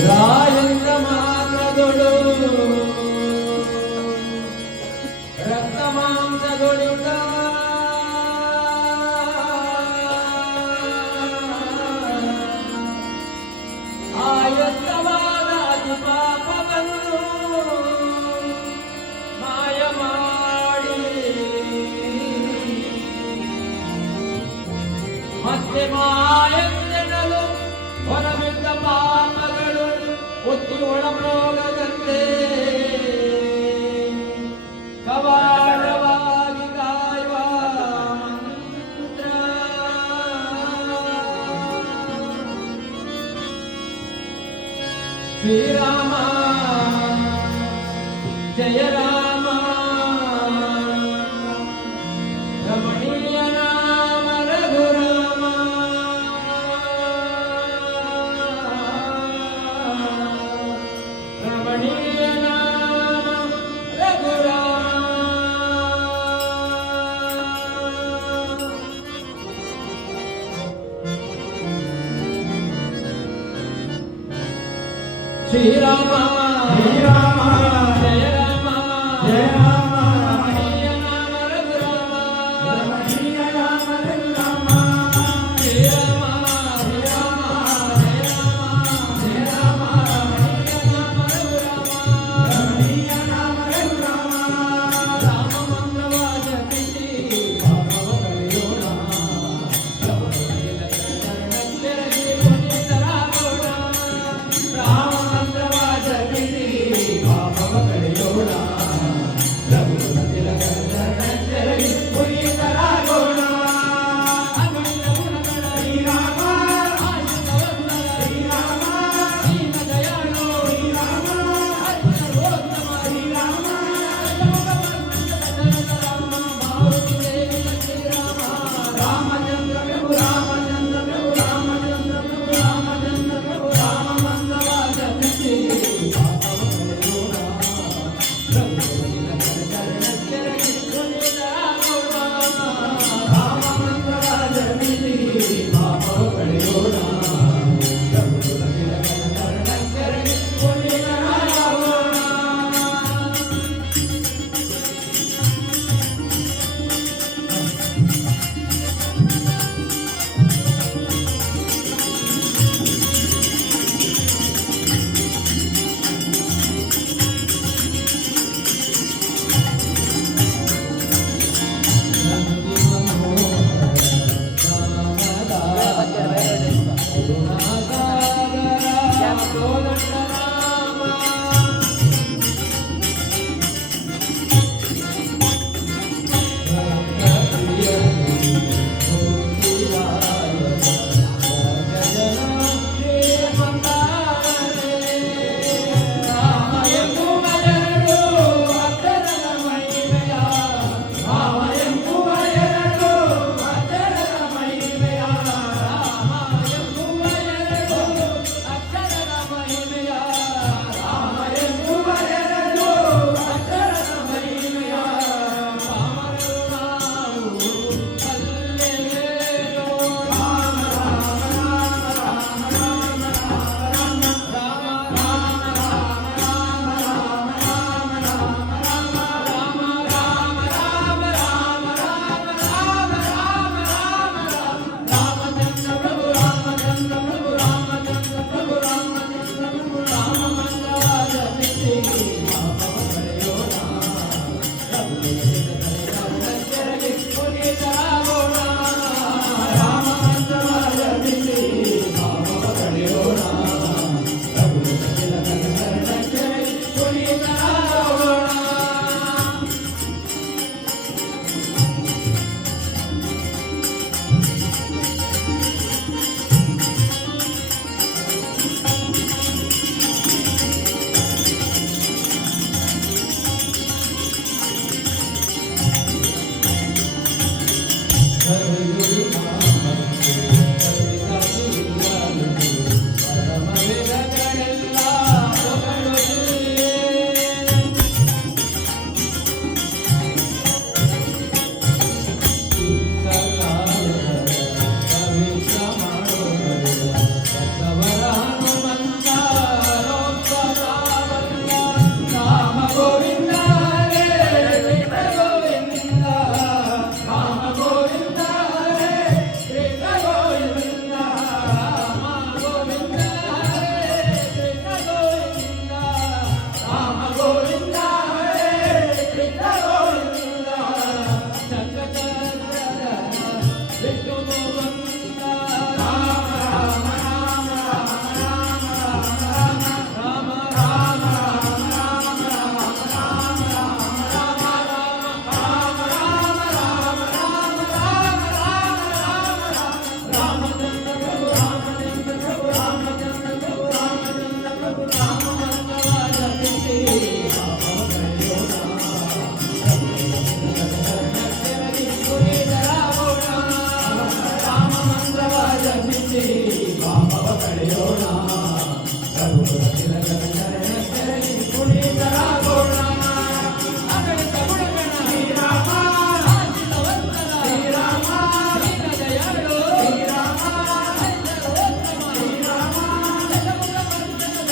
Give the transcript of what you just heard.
ರಾಯಂದ್ರ ಮಾತ್ರದೊಳು ರಕ್ತ ಮಾಂಸದೊಳಿಂದ ಆಯತ್ತವಾದ ಅತಿ ಪಾಪವನ್ನು ಮಾಯ ಮಾಡಿ ಮತ್ತೆ ಮಾಯಂದೆನಲು ಹೊರಬಿದ್ದ ಪಾಪಗಳು ಒತ್ತಿ ಒಳಮೋಗದಂತೆ ಕವಾಡವಾಗಿ ಕಾಯುವ ಮಂತ್ರ ಶ್ರೀರಾಮ ಜಯ ರಾಮ ರಮಣೀಯ ನಾಮ ರಘುರಾಮ ರಮಣೀಯ ನಾಮ ರಘುರಾಮ ಶ್ರೀರಾಮ ಶ್ರೀರಾಮ ಜಯ ರಾಮ ಜಯ ರಾಮ ರಮಣೀಯ ನಾಮ ರಘುರಾಮ ರಮಣೀಯ ನಾಮ ರಘುರಾಮ ಶ್ರೀರಾಮ ಶ್ರೀರಾಮ ಜಯ ರಾಮ ಜಯ ರಾಮ ರಮಣೀಯ ನಾಮ ರಘುರಾಮ ರಾಮ ಮಂತ್ರವಾದ ಪ್ರೀತಿ ಭಾವವ ಕಳೆಯೋಣ ಶರಣೆರಗಿ ಪುನೀತರಾಗೋಣ ರಾಮ ಮಂತ್ರವಾದ ಪ್ರೀತಿ ಭಾವವ ಕಳೆಯೋಣ ರಘುಪತಿ ತಿಲಕರ ಶರಣೆರಗಿ ಪುನೀತರಾಗೋಣ ಅಗಣಿತ ಗುಣಗಳ ಶ್ರೀರಾಮ ಆಶಿತ ವತ್ಸಲ ಶ್ರೀರಾಮ ದೀನ ದಯಾಳು ಶ್ರೀರಾಮ ಅರ್ಜುನೋತ್ತಮ ಶ್ರೀರಾಮ ರಾಮ ಮಾರುತಿ ದೇವಿಯ ಶ್ರೀರಾಮ ರಾಮಚಂದ್ರ ಪ್ರಭು ರಾಮಚಂದ್ರ ಪ್ರಭು ರಾಮಚಂದ್ರ ಪ್ರಭು ರಾಮಚಂದ್ರ ಪ್ರಭು ರಾಮ ಮಂತ್ರವಾದ ಪ್ರೀತಿ ಭಾವವ ಕಳೆಯೋಣ ರಘುಪತಿ ತಿಲಕರ ಶರಣೆರಗಿ ಪುನೀತರಾಗೋಣ ರಾಮ ಮಂತ್ರವಾದ ಪ್ರೀತಿ ಭಾವವ ಕಳೆಯೋಣ ರಘುಪತಿ ತಿಲಕರ ಶರಣೆರಗಿ ಪುನೀತರಾಗೋಣ ಶ್ರೀರಾಮ ಹರ್ಷಿಸಿ ಪಾಪವ ಕಳೆಯೋಣ ರಘುಕುಲ ತಿಲಕನ ಶರಣ